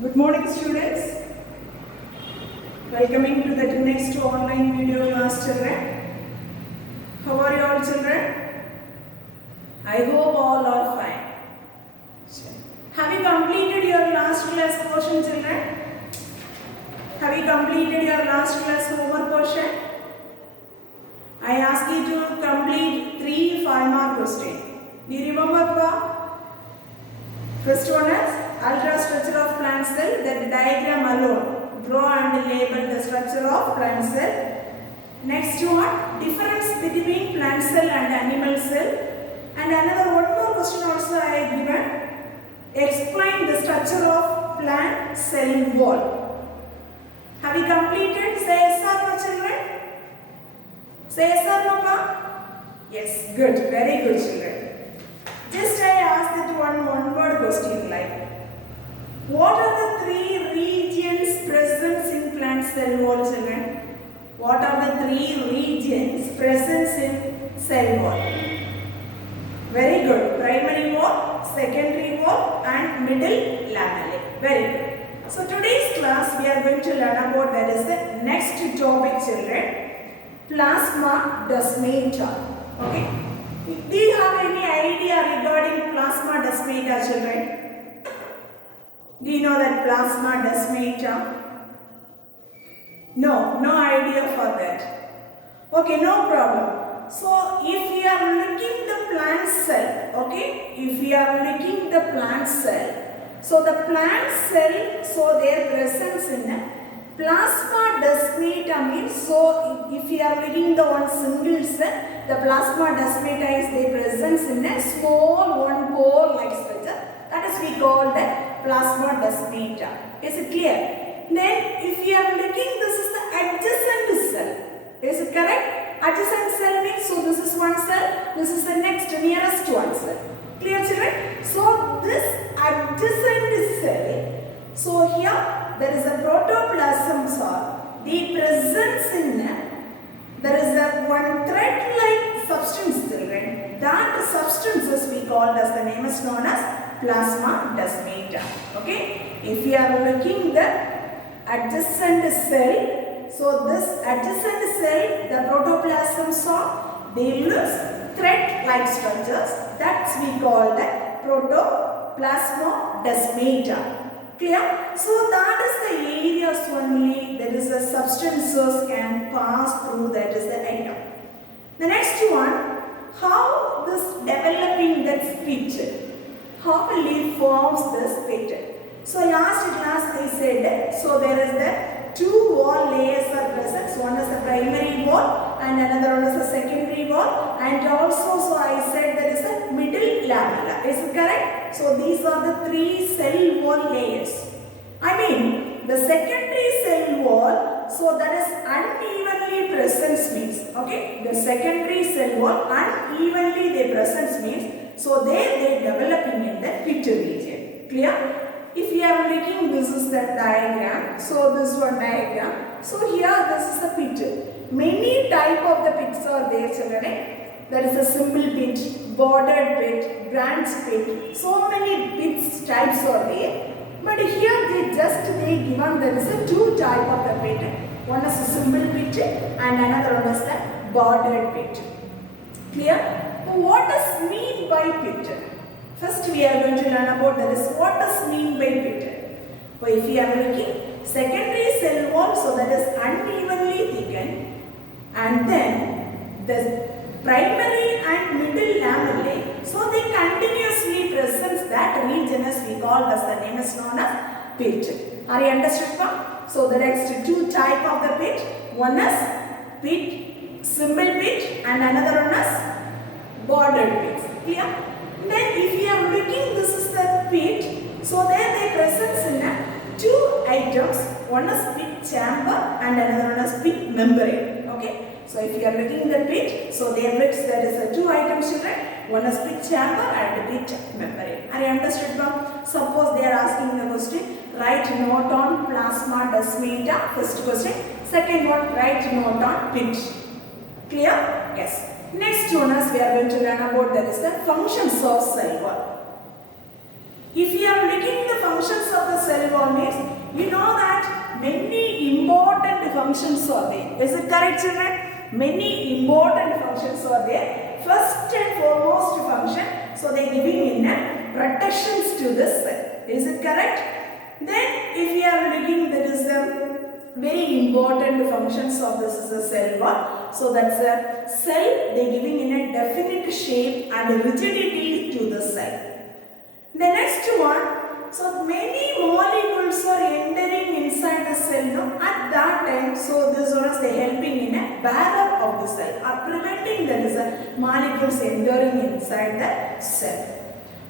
Good morning, students. Welcoming to the next online video class, children. How are you all, children? I hope all are fine. Have you completed your last class portion, children? Have you completed your last class homework portion? I asked you to complete 3 5-mark questions. Do you remember? First one is ultrastructure of plant cell, that diagram alone. Draw and label the structure of plant cell. Next one, difference between plant cell and animal cell. And another one more question also I have given. Explain the structure of plant cell wall. Have you completed? Say yes or no, children? Say yes or no, pa? Yes, good. Very good, children. Just I asked that one word question like, what are the 3 regions present in plant cell wall, children? What are the 3 regions present in cell wall? Very good. Primary wall, secondary wall and middle lamellae. Very good. So today's class we are going to learn about, that is the next topic, children. Plasma desmata. Okay. Do you have any idea regarding plasma desmata, children? Do you know that plasma desmata? No idea for that. Okay, no problem. So, if we are looking the plant cell, okay, if we are looking the plant cell, so the plant cell, so their presence in a plasma desmata means, so if we are looking the one single cell, the plasma desmata is the presence in a small one pore like structure, that is we call the plasma desmata. Is it clear? Then if we are looking, this is the adjacent cell. Is it correct? Adjacent cell means, so this is one cell, this is the next nearest one cell. Clear, children? So this adjacent cell, so here there is a protoplasm cell. The presence in there is a one thread-like substance, children. That substances we call as, the name is known as plasma desmata. Okay? If we are looking the adjacent cell, so this adjacent cell, the protoplasm cell, they look thread-like structures. That's we call the protoplasma desmata. Clear? So that is the areas only there is a substances can pass through, that is the item. The next one, how this developing that picture, how it forms this picture. So last class I said, so there is the 2 wall layers are present. So one is the primary wall and another one is the secondary wall, and also so I said there is a middle lamella. Is it correct? So these are the 3 cell wall layers. I mean the secondary cell wall, so that is unevenly present means, okay, the secondary cell wall unevenly they present means, so they developing in the pit region. Clear? If you are looking, this is the diagram, so this one diagram, so here this is the pit. Many type of the pits are there, children. There is a simple pit, bordered pit, branch pit, so many pits types are there. But here they given there is a 2 type of the pit. One is a simple pit and another one is the bordered pit. Clear? What does mean by pit? First we are going to learn about that is what does mean by pit. So if we are looking secondary cell wall, so that is unevenly thickened, and then the primary and middle lamellae, so they continuously present that region as we call as, the name is known as pit. Are you understood, ma'am? So the next 2 type of the pit, one is pit, simple pit, and another one is bordered pit. Clear? Then if you are looking, this is the pit, so there they present in 2 items, one is pit chamber and another one is pit membrane. Okay? So if you are looking the pit, so there is a 2 items, children. One is pit chamber and pit membrane. Are you understood, ma'am? Suppose they are asking the question, write note on plasma desmata. First question. Second one, write note on pit. Clear? Yes. Next one is we are going to learn about, that is the functions of cell wall. If you are looking the functions of the cell wall means, functions are there. Is it correct, children? Many important functions are there. First and foremost function, so they are giving in protections to the cell. Is it correct? Then if we are looking, there is a very important functions of this is a cell wall. So that's a cell, they are giving in a definite shape and rigidity to the cell. The next one, so many molecules are entering inside the cell at that time. So this one is they helping in a barrier of the cell or preventing the molecules entering inside the cell.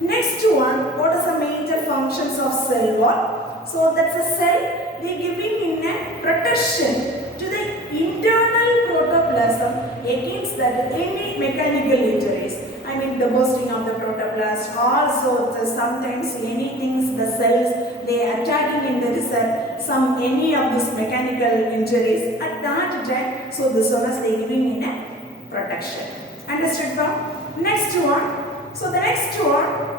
Next one, what is the major functions of cell wall? So that's a cell, they giving in a protection to the internal protoplasm against that any mechanical injuries. I mean the bursting of the protoplast, also sometimes any things the cells they are attacking in the cell, any of these mechanical injuries at that time. So this one is they giving in a protection. Understood now? Next one. So the next one,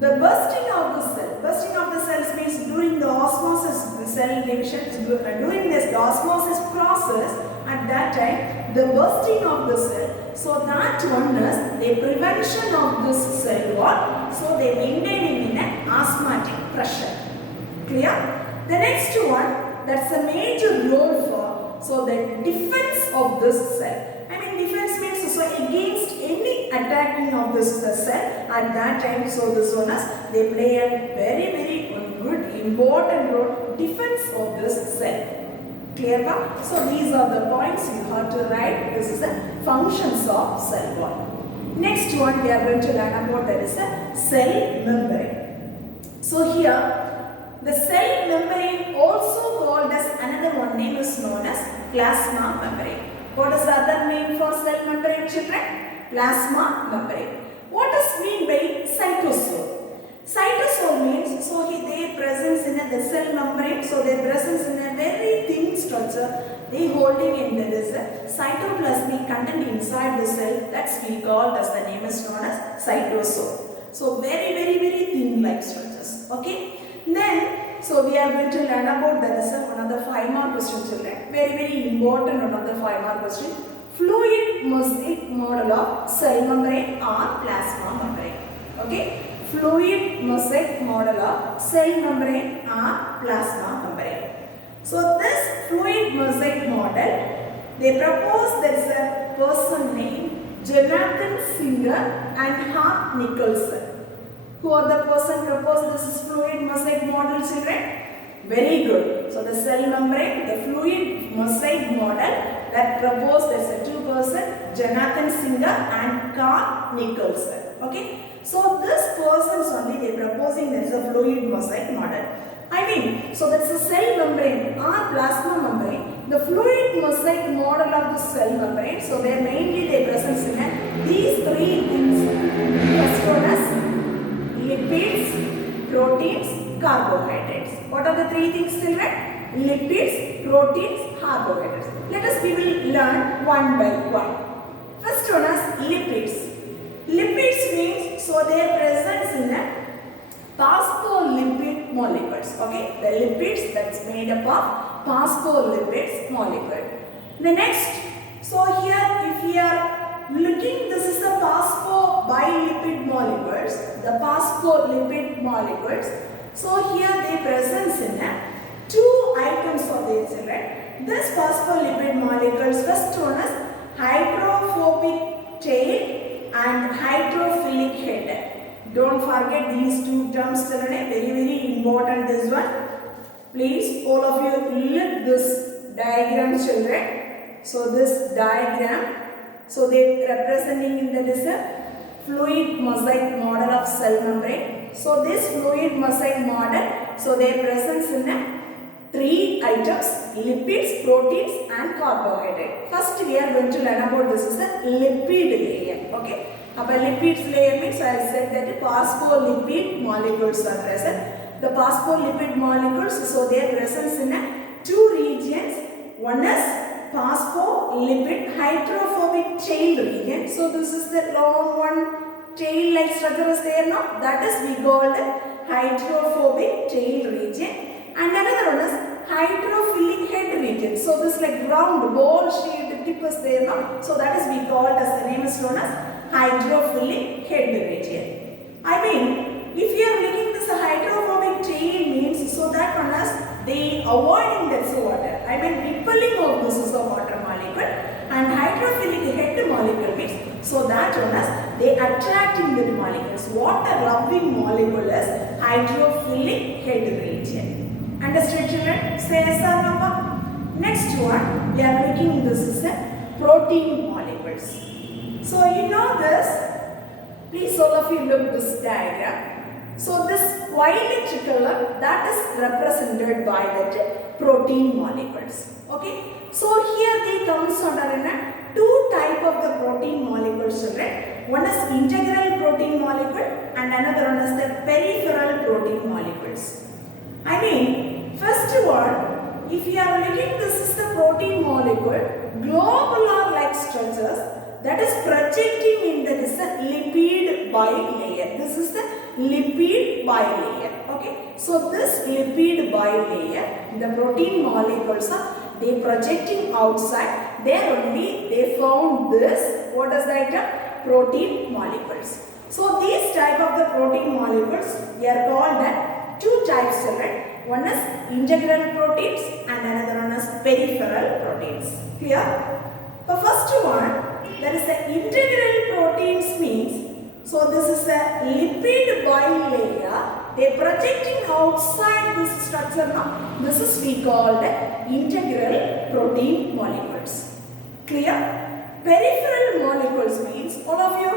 the bursting of the cell. Bursting of the cells means during the osmosis, the cell division, during this osmosis process, at that time, the bursting of the cell. So that one is the prevention of this cell wall. So they maintaining in an osmotic pressure. Clear? The next one, that's a major role for, so the defense of this cell. I mean defense means so against any attacking of this cell at that time. So this one is they play a very good important role defense of this cell. Clear now? So these are the points you have to write. This is the functions of cell wall. Next one we are going to learn about that is a cell membrane. So here the cell membrane also called as another one name is known as plasma membrane. What is the other name for cell membrane, children? Plasma membrane. What does mean by cytosol? Cytosol means so they presence in the cell membrane. So they presence in a very thin structure. They holding in there is a cytoplasmic content inside the cell. That's we call as the name is known as cytosol. So very thin like structures. Okay. Then so we are going to learn about that is one of the 5 mark question, children. Very important one of the 5 mark question. Fluid mosaic model of cell membrane or plasma membrane. Okay. Fluid mosaic model of cell membrane or plasma membrane. So this fluid mosaic model, they propose there is a person named Jonathan Singer and Hart Nicholson. Who are the person proposed this is fluid mosaic model, children? Very good. So the cell membrane, the fluid mosaic model that proposed as a 2 person, Jonathan Singer and Carl Nicholson. Okay. So this persons only they proposing there is a fluid mosaic model. I mean, so that's a cell membrane or plasma membrane. The fluid mosaic model of the cell membrane. So they mainly they present in these 3 things. First one is lipids, proteins, carbohydrates. What are the 3 things, children? Lipids, proteins, carbohydrates. Let us we will learn one by one. First one is lipids. Lipids means so their presence in a phospholipid molecules. Okay, the lipids that's made up of phospholipids molecule. The next, so here if we are looking, this is the phospholipid molecules. The phospholipid molecules. So here they presence in a 2 items of their children. This phospholipid molecules, first one is hydrophobic tail and hydrophilic head. Don't forget these 2 terms, children. Very important this one. Please all of you look this diagram, children. So this diagram, so they representing in the is a fluid mosaic model of cell membrane. So this fluid mosaic model, so they presence in a 3 items, lipids, proteins and carbohydrate. First we are going to learn about this is the lipid layer. Okay. Now lipids layer means I said that phospholipid molecules are present. The phospholipid molecules, so their presence in a 2 regions. One is phospholipid hydrophobic tail region. So this is the long one tail like structure is there now. That is we call the hydrophobic tail region. And another one is hydrophilic head region. So this like round ball shaped tip is there now. So that is we called as, the name is known as hydrophilic head region. I mean, if you are making this hydrophobic tail means, so that one as they avoiding that water. I mean repelling of this is a water molecule, and hydrophilic head molecule means, so that one as they attracting the molecules. Water loving molecule is hydrophilic head region. Understood children? Say yes or no? Next one, we are making this is a protein molecules. So you know this, please all of you look this diagram. So this violet color, that is represented by that protein molecules. Okay. So here they comes under in a two type of the protein molecules children. One is integral protein molecule and another one is the peripheral protein molecules. I mean, first one, if you are looking, this is the protein molecule, globular like structures that is projecting in the lipid bilayer. This is the lipid bilayer. Okay. So this lipid bilayer, the protein molecules are they projecting outside. There only they found this. What is that? Protein molecules. So these type of the protein molecules, they are called two types of it. One is integral proteins and another one is peripheral proteins. Clear? The first one, that is the integral proteins means, so this is a lipid bilayer. They projecting outside this structure now. This is we called integral protein molecules. Clear? Peripheral molecules means, all of you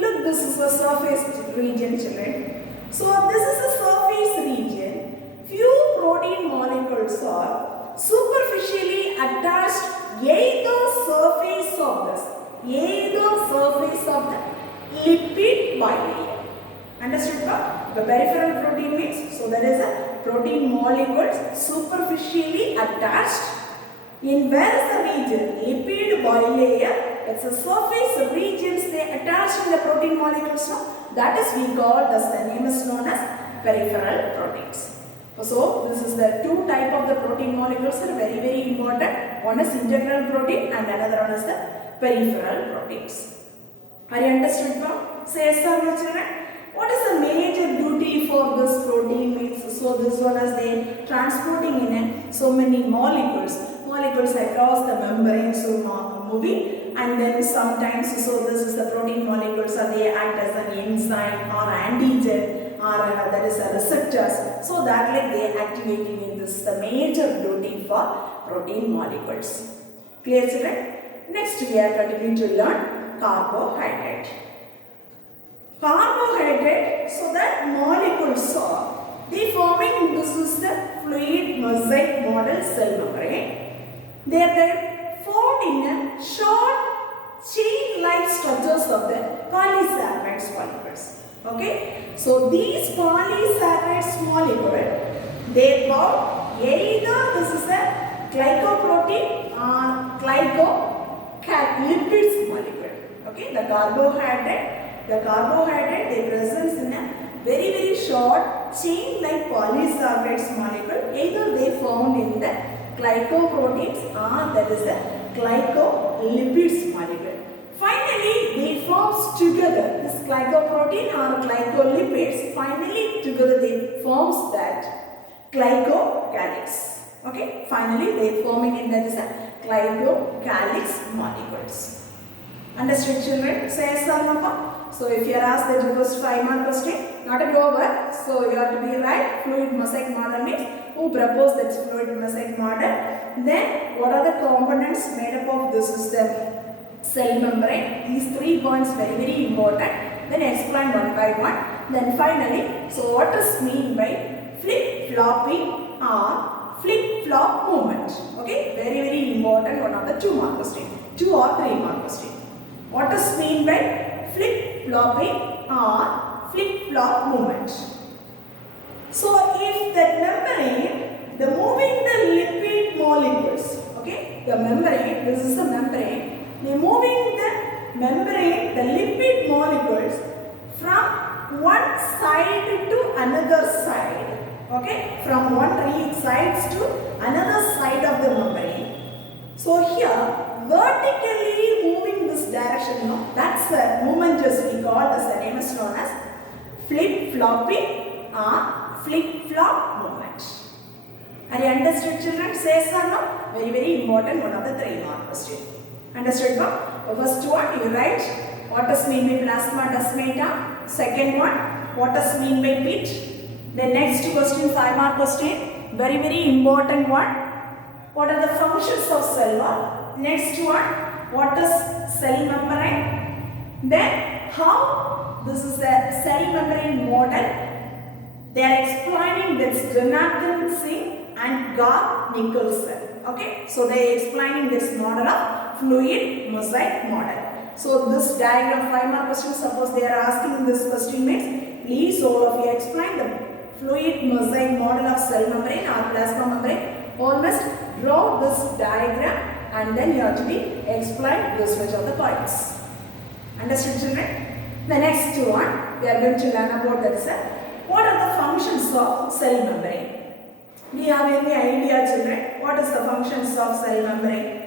look, this is the surface region children. So this is the surface region. Few protein molecules are superficially attached either surface of the lipid bilayer. Understood? The peripheral protein means, so there is a protein molecules superficially attached in where is the region? Lipid bilayer. It's the surface regions they attach in the protein molecules. No? That is we call, thus the name is known as peripheral proteins. So this is the two type of the protein molecules are very very important. One is integral protein and another one is the peripheral proteins. Are you understood now? Say yes or no children? What is the major duty for this protein means? So this one is they transporting in so many molecules across the membrane, so moving, and then sometimes, so this is the protein molecules are they act as an enzyme or antigen or that is a receptors, so that like they are activating in this the major duty for protein molecules. Clear children? Next we are continuing to learn carbohydrate. Carbohydrate, so that molecules are they forming, this is the fluid mosaic model cell membrane. They are formed in a short chain-like structures of the polysaccharides molecules. Okay, so these polysaccharides molecule they form either this is a glycoprotein or glycolipids molecule. Okay, the carbohydrate they present in a very very short chain-like polysaccharides molecule. Either they found in the glycoproteins or that is the glycolipids molecule. Finally, they forms together this glycoprotein or glycolipids. Finally, together they forms that glycocalyx. Okay. Finally, they forming in that is a glycocalyx molecules. Understood, children? Say yes or no? So if you are asked that first 5-mark question, not a over. So you have to be right. Fluid mosaic model means who proposed that fluid mosaic model. Then what are the components made up of this system? Cell membrane. These 3 points very very important. Then explain one by one. Then finally, so what is mean by flip-flopping or flip-flop movement? Okay, very very important. One of the 2-mark question, 2 or 3-mark question. What is mean by flip-flopping or flip-flop movement? So if the membrane, the moving the lipid molecules, okay, the membrane, this is the membrane. They moving the membrane, the lipid molecules from one side to another side. Okay, from one sides to another side of the membrane. So here, vertically moving this direction, no, that's the movement is we call as the name is known as flip-flopping or flip-flop movement. Are you understood, children? Say yes or no? Very, very important, one of the 3 mark question. Understood, no? First one, you write what does mean by plasma desmata. Second one, what does mean by pit. The next question, 5 mark question, very, very important one. What are the functions of cell wall? Next one, what is cell membrane? Then how this is the cell membrane model. They are explaining this Jonathan Singh and Gar Nicholson. Okay, so they are explaining this model of fluid mosaic model. So this diagram 5 mark question, suppose they are asking this question means, please all of you explain the fluid mosaic model of cell membrane or plasma membrane. Almost draw this diagram and then you have to be explain this which are the points. Understood, children? The next one we are going to learn about that is what are the functions of cell membrane. Do you have any idea, children? What is the functions of cell membrane?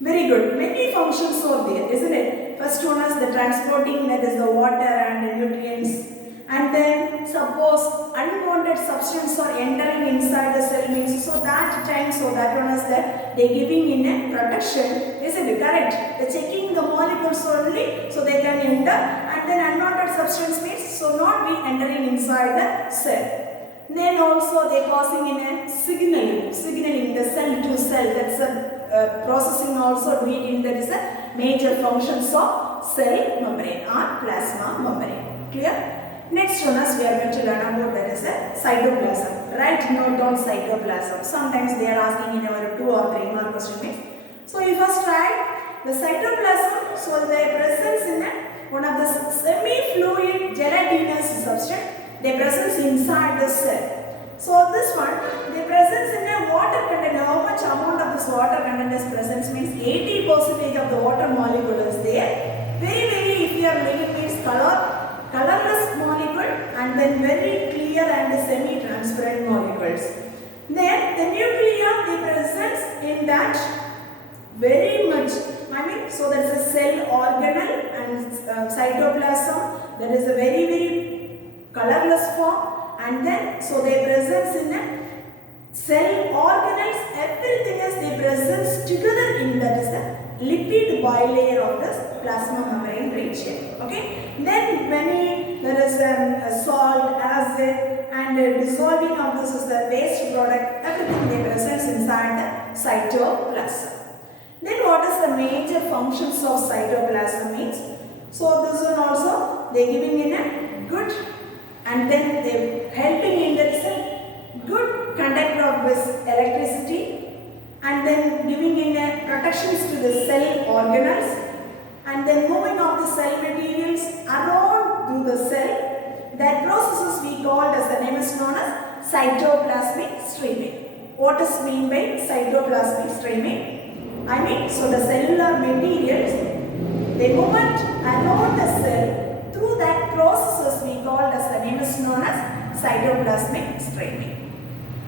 Very good. Many functions are there, isn't it? First one is the transporting, that is the water and the nutrients. And then suppose unwanted substance are entering inside the cell means, so that time, so that one is that they giving in a protection, isn't it correct? They checking the molecules only so they can enter, and then unwanted substance means so not be entering inside the cell. Then also they causing in a signaling the cell to cell, that's a processing also reading, that is a major functions of cell membrane or plasma membrane. Clear? Next one is we are going to learn about that is a cytoplasm. Write note on cytoplasm. Sometimes they are asking in our 2 or 3 mark question. So you first write the cytoplasm. So their presence in one of the semi-fluid gelatinous substance. Their presence inside the cell. So this one, their presence in a water content. How much amount of this water content is presence means 80% of the water molecule is there. Very, very, if you are making means colorless molecule, and then very clear and semi-transparent molecules. Then the nucleus, the presence in that very much, so there is a cell organelle and cytoplasm, that is a very, very colorless form, and then so their presence in a cell organelles, everything is their presence together in that is the lipid bilayer of this plasma membrane region. Okay. Then there is a salt, acid, and dissolving of this is the waste product. Everything they presents inside the cytoplasm. Then what is the major functions of cytoplasm means? So this one also they giving in a good, and then they helping in that good conductor of this electricity, and then giving in a protections to the cell organelles, and then moving of the cell materials around through the cell. That processes we called as the name is known as cytoplasmic streaming. What is mean by cytoplasmic streaming? So the cellular materials, they movement around the cell through that processes we called as the name is known as cytoplasmic streaming.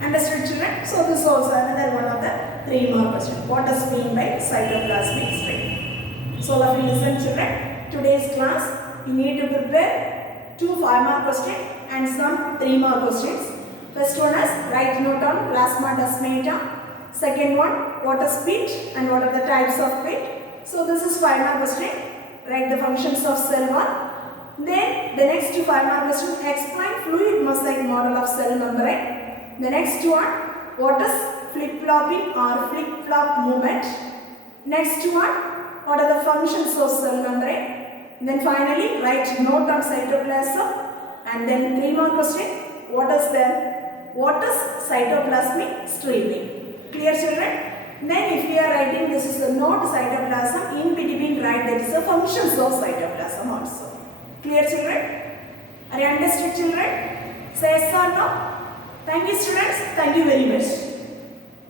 Understood, children? So this is also another one of the 3 mark question. What does mean by cytoplasmic streaming? So let me listen, children. Today's class, you need to prepare 2 5 mark questions and some 3 mark questions. First one is write note on plasma desmata. Second one, what is pit and what are the types of pit. So this is 5 mark question. Write the functions of cell wall. Then the next 2 5 mark question, explain fluid mosaic model of cell membrane. The next one, what is flip-flopping or flip-flop movement. Next one, what are the functions of cell membrane. Then finally, write note on cytoplasm. And then 3 more question, what is cytoplasmic streaming. Clear, children? Then if we are writing this is a note cytoplasm, in between write that is the functions of cytoplasm also. Clear, children? Are you understood, children? Say yes or no? Thank you, students. Thank you very much.